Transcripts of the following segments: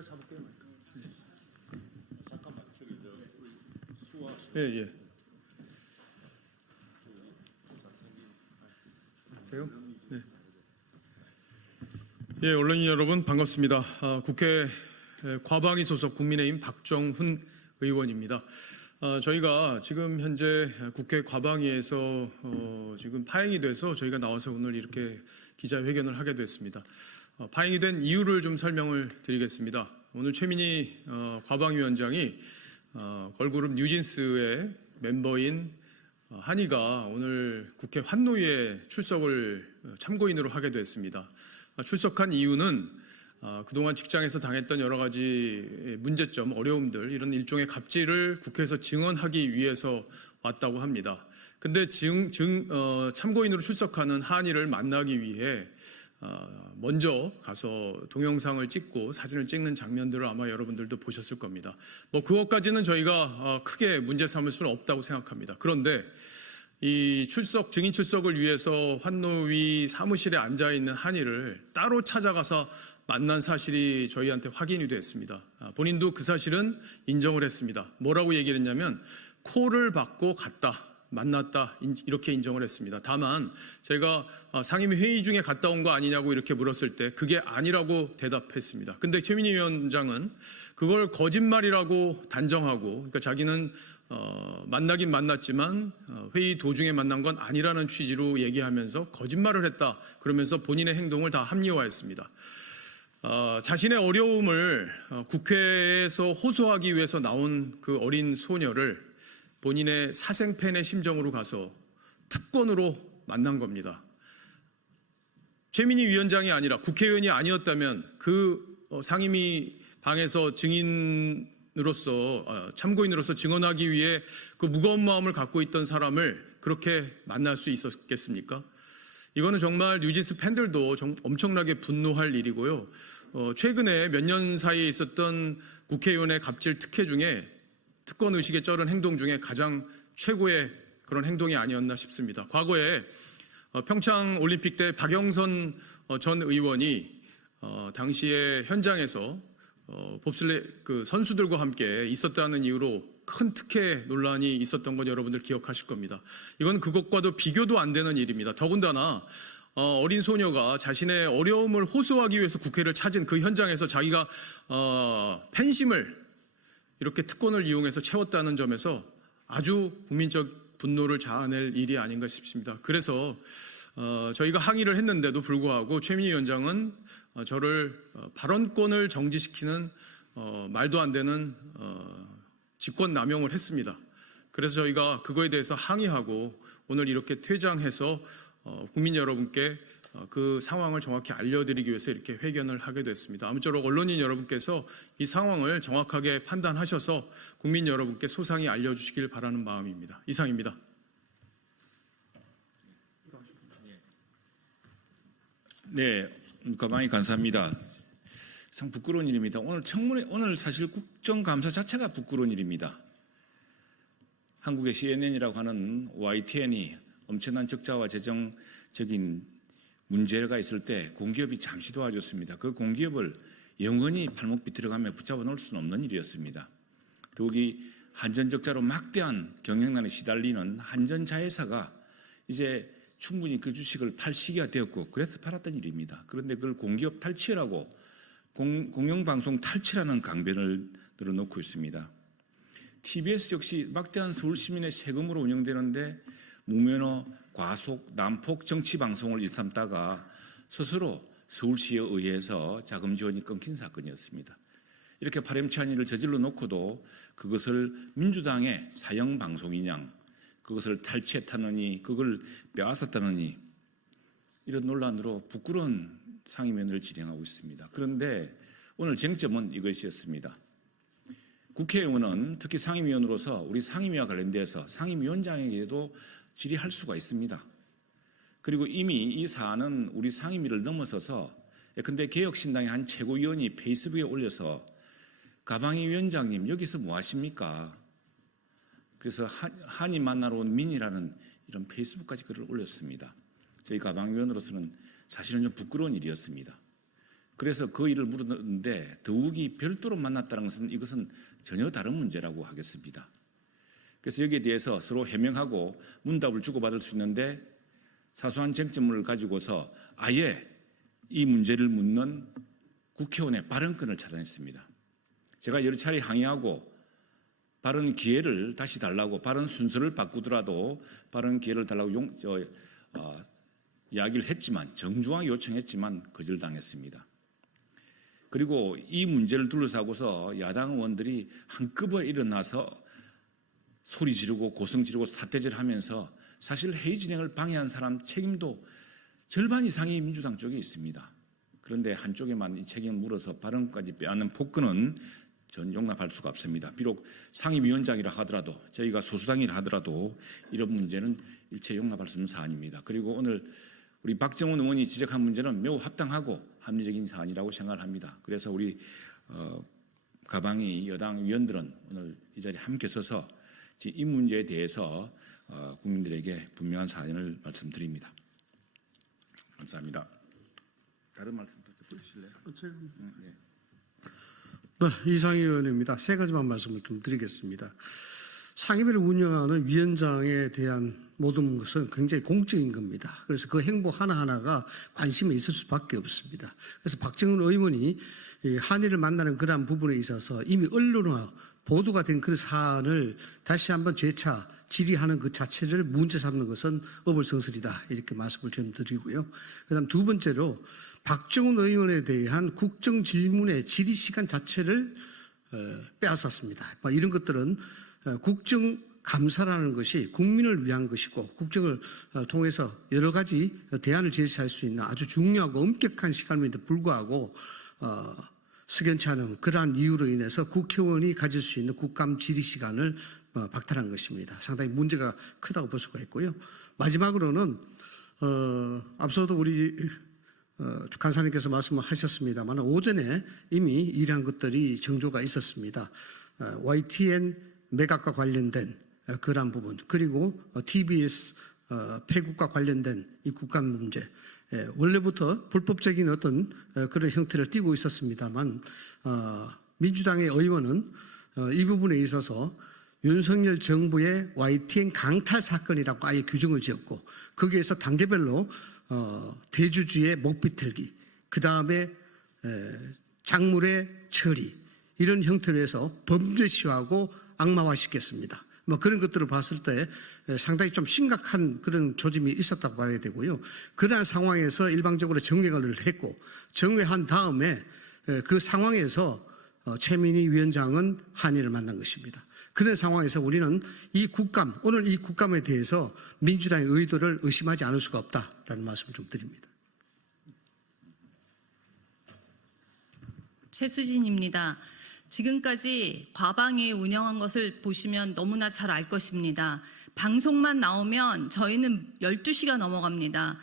제가 잡을게요. 잠깐만 저기 우리 수화 씨. 예. 세요? 네. 예, 언론인 여러분 반갑습니다. 국회 과방위 소속 국민의힘 박정훈 의원입니다. 저희가 지금 현재 국회 과방위에서 지금 파행이 돼서 저희가 나와서 오늘 이렇게 기자회견을 하게 됐습니다. 파행이 된 이유를 좀 설명을 드리겠습니다. 오늘 최민희 과방위원장이 걸그룹 뉴진스의 멤버인 한이가 오늘 국회 환노위에 출석을 참고인으로 하게 됐습니다. 출석한 이유는 그동안 직장에서 당했던 여러 가지 문제점, 어려움들, 이런 일종의 갑질을 국회에서 증언하기 위해서 왔다고 합니다. 근데 참고인으로 출석하는 한이를 만나기 위해 먼저 가서 동영상을 찍고 사진을 찍는 장면들을 아마 여러분들도 보셨을 겁니다. 그것까지는 저희가 크게 문제 삼을 수는 없다고 생각합니다. 그런데 이 증인 출석을 위해서 환노위 사무실에 앉아 있는 한이를 따로 찾아가서 만난 사실이 저희한테 확인이 됐습니다. 본인도 그 사실은 인정을 했습니다. 뭐라고 얘기를 했냐면 콜을 받고 갔다, 만났다, 이렇게 인정을 했습니다. 다만 제가 상임위 회의 중에 갔다 온 거 아니냐고 이렇게 물었을 때 그게 아니라고 대답했습니다. 근데 최민희 위원장은 그걸 거짓말이라고 단정하고, 그러니까 자기는 만나긴 만났지만 회의 도중에 만난 건 아니라는 취지로 얘기하면서 거짓말을 했다, 그러면서 본인의 행동을 다 합리화했습니다. 자신의 어려움을 국회에서 호소하기 위해서 나온 그 어린 소녀를 본인의 사생팬의 심정으로 가서 특권으로 만난 겁니다. 최민희 위원장이 아니라 국회의원이 아니었다면 그 상임위 방에서 증인으로서 참고인으로서 증언하기 위해 그 무거운 마음을 갖고 있던 사람을 그렇게 만날 수 있었겠습니까? 이거는 정말 뉴진스 팬들도 엄청나게 분노할 일이고요. 최근에 몇 년 사이에 있었던 국회의원의 갑질 특혜 중에, 특권 의식에 쩔은 행동 중에 가장 최고의 그런 행동이 아니었나 싶습니다. 과거에 평창 올림픽 때 박영선 전 의원이 당시에 현장에서 봅슬레이 선수들과 함께 있었다는 이유로 큰 특혜 논란이 있었던 건 여러분들 기억하실 겁니다. 이건 그것과도 비교도 안 되는 일입니다. 더군다나 어린 소녀가 자신의 어려움을 호소하기 위해서 국회를 찾은 그 현장에서 자기가 팬심을 이렇게 특권을 이용해서 채웠다는 점에서 아주 국민적 분노를 자아낼 일이 아닌가 싶습니다. 그래서 저희가 항의를 했는데도 불구하고 최민희 위원장은 저를 발언권을 정지시키는 말도 안 되는 직권 남용을 했습니다. 그래서 저희가 그거에 대해서 항의하고 오늘 이렇게 퇴장해서 국민 여러분께 그 상황을 정확히 알려드리기 위해서 이렇게 회견을 하게 됐습니다. 아무쪼록 언론인 여러분께서 이 상황을 정확하게 판단하셔서 국민 여러분께 소상히 알려주시길 바라는 마음입니다. 이상입니다. 네, 가만히 감사합니다. 참 부끄러운 일입니다. 오늘 사실 국정감사 자체가 부끄러운 일입니다. 한국의 CNN이라고 하는 YTN이 엄청난 적자와 재정적인 문제가 있을 때 공기업이 잠시 도와줬습니다. 그 공기업을 영원히 발목 비틀어가며 붙잡아 놓을 수는 없는 일이었습니다. 더욱이 한전적자로 막대한 경영난에 시달리는 한전자회사가 이제 충분히 그 주식을 팔 시기가 되었고 그래서 팔았던 일입니다. 그런데 그걸 공기업 탈취라고 공영방송 탈취라는 강변을 늘어놓고 있습니다. TBS 역시 막대한 서울시민의 세금으로 운영되는데 무면허, 과속, 난폭 정치방송을 일삼다가 스스로 서울시에 의해서 자금 지원이 끊긴 사건이었습니다. 이렇게 파렴치한 일을 저질러 놓고도 그것을 민주당의 사형방송이냐, 그것을 탈취했다느니, 그걸 빼앗았다느니 이런 논란으로 부끄러운 상임위원회를 진행하고 있습니다. 그런데 오늘 쟁점은 이것이었습니다. 국회의원은 특히 상임위원으로서 우리 상임위와 관련돼서 상임위원장에게도 질의할 수가 있습니다. 그리고 이미 이 사안은 우리 상임위를 넘어서서, 근데 개혁신당의 한 최고위원이 페이스북에 올려서 가방위 위원장님 여기서 뭐 하십니까? 그래서 한이 만나러 온 민이라는 이런 페이스북까지 글을 올렸습니다. 저희 가방위원으로서는 사실은 좀 부끄러운 일이었습니다. 그래서 그 일을 물었는데 더욱이 별도로 만났다는 것은 이것은 전혀 다른 문제라고 하겠습니다. 그래서 여기에 대해서 서로 해명하고 문답을 주고받을 수 있는데 사소한 쟁점을 가지고서 아예 이 문제를 묻는 국회의원의 발언권을 차단했습니다. 제가 여러 차례 항의하고 발언 기회를 다시 달라고 발언 순서를 바꾸더라도 발언 기회를 달라고 이야기를 했지만 정중하게 요청했지만 거절당했습니다. 그리고 이 문제를 둘러싸고서 야당 의원들이 한꺼번에 일어나서 소리 지르고 고성 지르고 사태질 하면서 사실 회의 진행을 방해한 사람 책임도 절반 이상이 민주당 쪽에 있습니다. 그런데 한쪽에만 이 책임을 물어서 발언까지 빼앗는 폭언은 전 용납할 수가 없습니다. 비록 상임위원장이라 하더라도 저희가 소수당이라 하더라도 이런 문제는 일체 용납할 수 없는 사안입니다. 그리고 오늘 우리 박정훈 의원이 지적한 문제는 매우 합당하고 합리적인 사안이라고 생각을 합니다. 그래서 우리 가방이 여당 위원들은 오늘 이 자리에 함께 서서 이 문제에 대해서 국민들에게 분명한 사연을 말씀드립니다. 감사합니다. 다른 말씀도 해주실래요? 네, 이상희 의원입니다. 세 가지만 말씀을 좀 드리겠습니다. 상임위를 운영하는 위원장에 대한 모든 것은 굉장히 공적인 겁니다. 그래서 그 행보 하나하나가 관심이 있을 수밖에 없습니다. 그래서 박정훈 의원이 한일을 만나는 그러한 부분에 있어서 이미 언론화 보도가 된 그 사안을 다시 한번 재차 질의하는 그 자체를 문제 삼는 것은 어불성설이다, 이렇게 말씀을 좀 드리고요. 그다음 두 번째로 박정훈 의원에 대한 국정 질문의 질의 시간 자체를 빼앗았습니다. 이런 것들은 국정 감사라는 것이 국민을 위한 것이고 국정을 통해서 여러 가지 대안을 제시할 수 있는 아주 중요하고 엄격한 시간임에도 불구하고 석연치 않은 그러한 이유로 인해서 국회의원이 가질 수 있는 국감 질의 시간을 박탈한 것입니다. 상당히 문제가 크다고 볼 수가 있고요. 마지막으로는 앞서도 우리 간사님께서 말씀을 하셨습니다만 오전에 이미 이러한 것들이 정조가 있었습니다. YTN 매각과 관련된 그러한 부분, 그리고 TBS 폐국과 관련된 이 국감 문제, 원래부터 불법적인 어떤 그런 형태를 띠고 있었습니다만 민주당의 의원은 이 부분에 있어서 윤석열 정부의 YTN 강탈 사건이라고 아예 규정을 지었고 거기에서 단계별로 대주주의 목비틀기, 그 다음에 작물의 처리, 이런 형태로 해서 범죄시하고 악마화시켰습니다. 그런 것들을 봤을 때 상당히 좀 심각한 그런 조짐이 있었다고 봐야 되고요. 그러한 상황에서 일방적으로 정회를 했고 정회한 다음에 그 상황에서 최민희 위원장은 한일을 만난 것입니다. 그런 상황에서 우리는 이 국감, 오늘 이 국감에 대해서 민주당의 의도를 의심하지 않을 수가 없다라는 말씀을 좀 드립니다. 최수진입니다. 지금까지 과방위 운영한 것을 보시면 너무나 잘 알 것입니다. 방송만 나오면 저희는 12시가 넘어갑니다.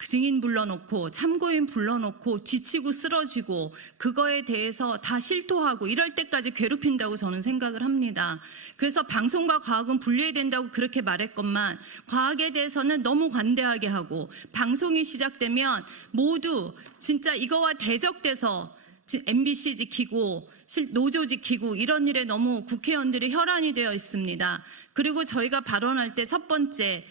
증인 불러놓고 참고인 불러놓고 지치고 쓰러지고 그거에 대해서 다 실토하고 이럴 때까지 괴롭힌다고 저는 생각을 합니다. 그래서 방송과 과학은 분리해야 된다고 그렇게 말했건만 과학에 대해서는 너무 관대하게 하고 방송이 시작되면 모두 진짜 이거와 대적돼서 MBC 지키고 노조 지키고 이런 일에 너무 국회의원들이 혈안이 되어 있습니다. 그리고 저희가 발언할 때 첫 번째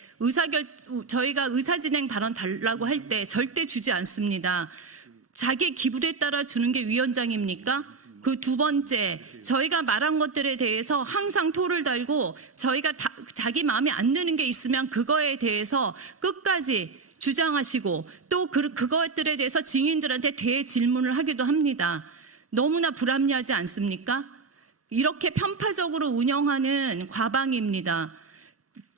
저희가 의사진행 발언 달라고 할 때 절대 주지 않습니다. 자기 기분에 따라 주는 게 위원장입니까? 그 두 번째, 저희가 말한 것들에 대해서 항상 토를 달고 저희가 자기 마음에 안 드는 게 있으면 그거에 대해서 끝까지 주장하시고 또 그것들에 대해서 증인들한테 대질문을 하기도 합니다. 너무나 불합리하지 않습니까? 이렇게 편파적으로 운영하는 과방입니다.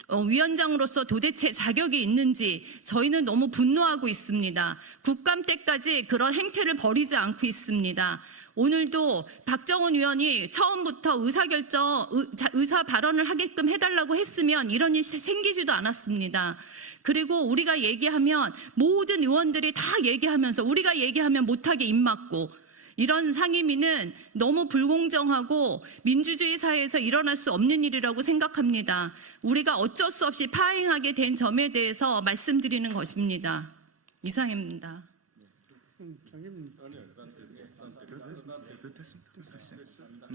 위원장으로서 도대체 자격이 있는지 저희는 너무 분노하고 있습니다. 국감 때까지 그런 행태를 벌이지 않고 있습니다. 오늘도 박정훈 의원이 처음부터 의사 발언을 하게끔 해달라고 했으면 이런 일이 생기지도 않았습니다. 그리고 우리가 얘기하면 모든 의원들이 다 얘기하면서 우리가 얘기하면 못하게 입 막고 이런 상임위는 너무 불공정하고 민주주의 사회에서 일어날 수 없는 일이라고 생각합니다. 우리가 어쩔 수 없이 파행하게 된 점에 대해서 말씀드리는 것입니다. 이상입니다. 장님. 됐습니다.